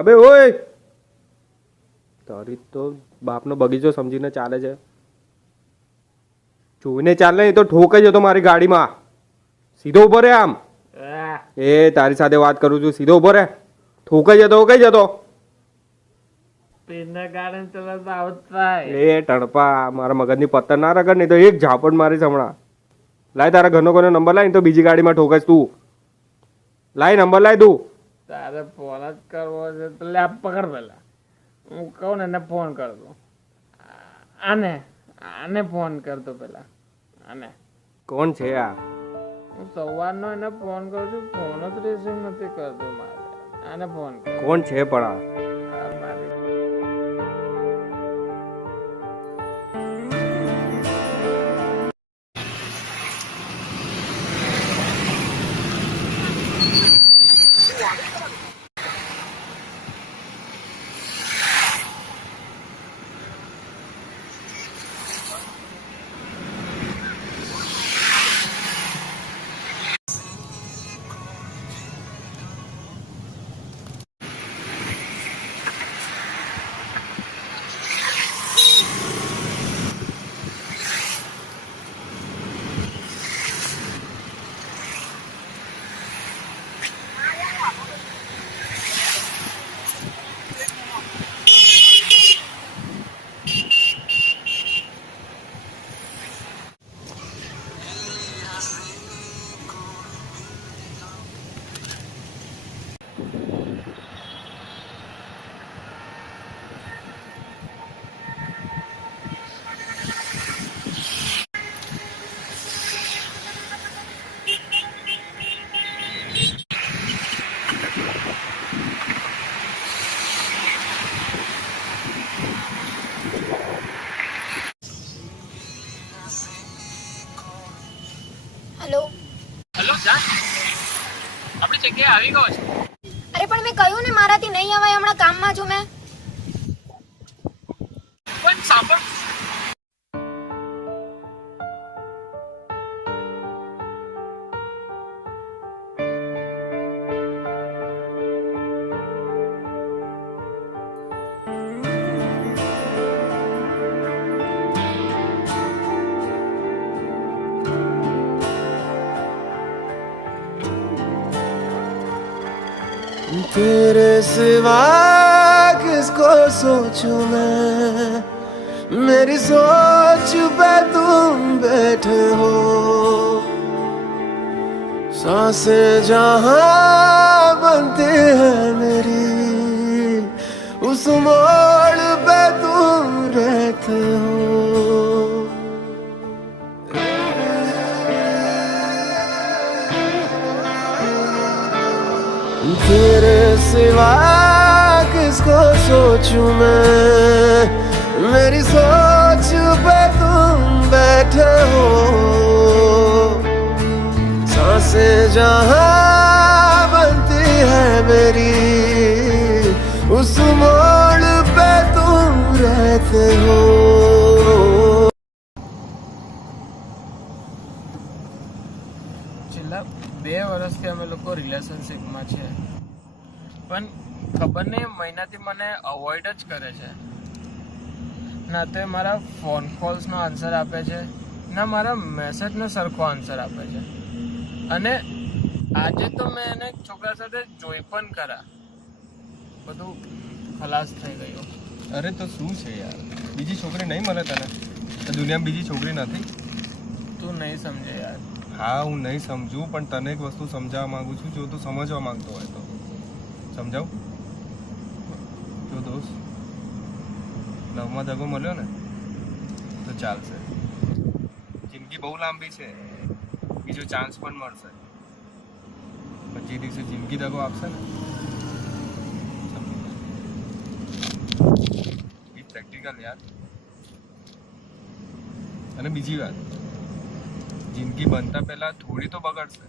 અબે ઓય, તારી તો બાપનો બગીચો સમજીને ચાલે છે. જોઈને ચાલે એ તો ઠોકાઈ જતો મારી ગાડીમાં. સીધો ઉભો રે આમ. એ તારી સાથે વાત કરું છું, સીધો ઉભો રે. ઠોકાઈ જતો કઈ જતો એ ટણપા મારા મગજની પત્તર ના રગડ, નહીં તો એક ઝાપડ મારીશ હમણાં. લાય તારા ઘરનો કોઈનો નંબર લાય, તો બીજી ગાડીમાં ઠોકાઈશ તું. લાય નંબર લાય તું. તારે ફોન જ કરવો છે તો લે પકડ પેલા. હું કહું ને એને ફોન કરતો. આને ફોન કરતો પેલા. આને કોણ છે આ? હું સવારનો એને ફોન કરું છું, ફોન જ રિસીવ નથી કરતો મારે. આને ફોન કર. કોણ છે પણ આ? હેલો હેલો જાન, આપણી જગ્યાએ આવી ગયો છે. અરે પણ મેં કહ્યું ને મારાથી નહીં અવાય, હમણાં કામમાં છું મેં. પણ સાંભળ, तेरे सिवा किसको सोचूं मैं, मेरी सोच पे तुम बैठे हो. सांसें जहां बनती है मेरी, उस मोड़ पे तुम रहते हो. तेरे सिवा किसको सोचूं मैं, मेरी सोच पे तुम बैठे हो. सांसें जहां बनती है मेरी, उस मोड़ पे तुम रहते हो. છેલ્લા 2 વર્ષથી અમે લોકો રિલેશનશિપમાં છે, પણ ખબર નહીં મહિનાથી મને અવોઇડ જ કરે છે. ના તો એ મારા ફોન કોલ્સનો આન્સર આપે છે, ના મારા મેસેજનો સરખો આન્સર આપે છે. અને આજે તો મેં એને એક છોકરા સાથે જોઈ પણ કરા, બધું ખલાસ થઈ ગયું. અરે તો શું છે યાર, બીજી છોકરી નહીં મળે તને? દુનિયામાં બીજી છોકરી નથી? તું નહીં સમજે યાર. હા હું નહીં સમજું, પણ તને એક વસ્તુ સમજાવવા માંગુ છું. જો તું સમજવા માંગતો હોય તો સમજાવ. જો દોસ્ત, લવમાં દગો મળ્યો ને તો ચાલશે. જિંદગી બહુ લાંબી છે, બીજો ચાન્સ પણ મળશે. પણ જે દિવસે જિંદગી દગો આપશે ને, બી પ્રેક્ટિકલ યાર. અને બીજી વાત, જિંદગી બનતા પહેલા થોડી તો બગડશે.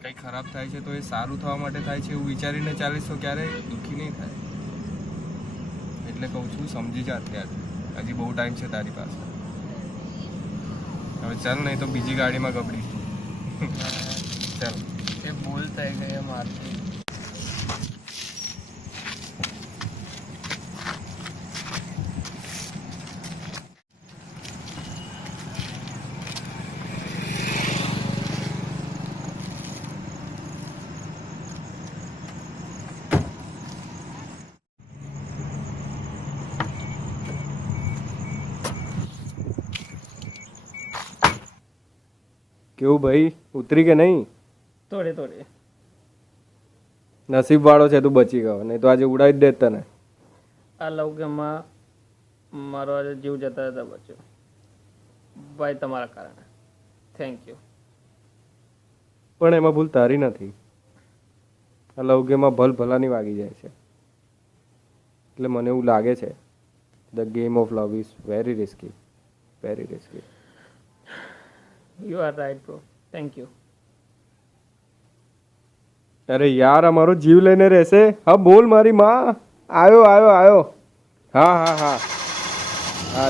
કંઈ ખરાબ થાય છે તો એ સારું થવા માટે થાય છે એવું વિચારીને ચાલીશ તો ક્યારેય દુઃખી નહીં થાય. એટલે કહું છું સમજી જા અત્યારે, હજી બહુ ટાઈમ છે તારી પાસે. હવે ચાલ, નહીં તો બીજી ગાડીમાં ગબડીશ તું. ચાલ. એ ભૂલ થઈ ગઈ મારથી. કેવું ભાઈ ઉતરી કે નહીં? થોડી થોડી. નસીબ વાળો છે તું બચી ગયો, નહીં તો આજે ઉડાવી જ દેત તને. આ લવ ગેમમાં મારો આજે જીવ જતા જતા બચ્યો ભાઈ, તમારા કારણે. Thank you. પણ એમાં ભૂલ તારી નથી. આ લવગેમાં ભલ ભલાની વાગી જાય છે. એટલે મને એવું લાગે છે the game of love is very risky, very risky. You are right bro. Thank you. અરે યાર આ મારો જીવ લઈને રહેશે. હા બોલ મારી માં. આવ્યો આવ્યો આવ્યો. હા હા હા હા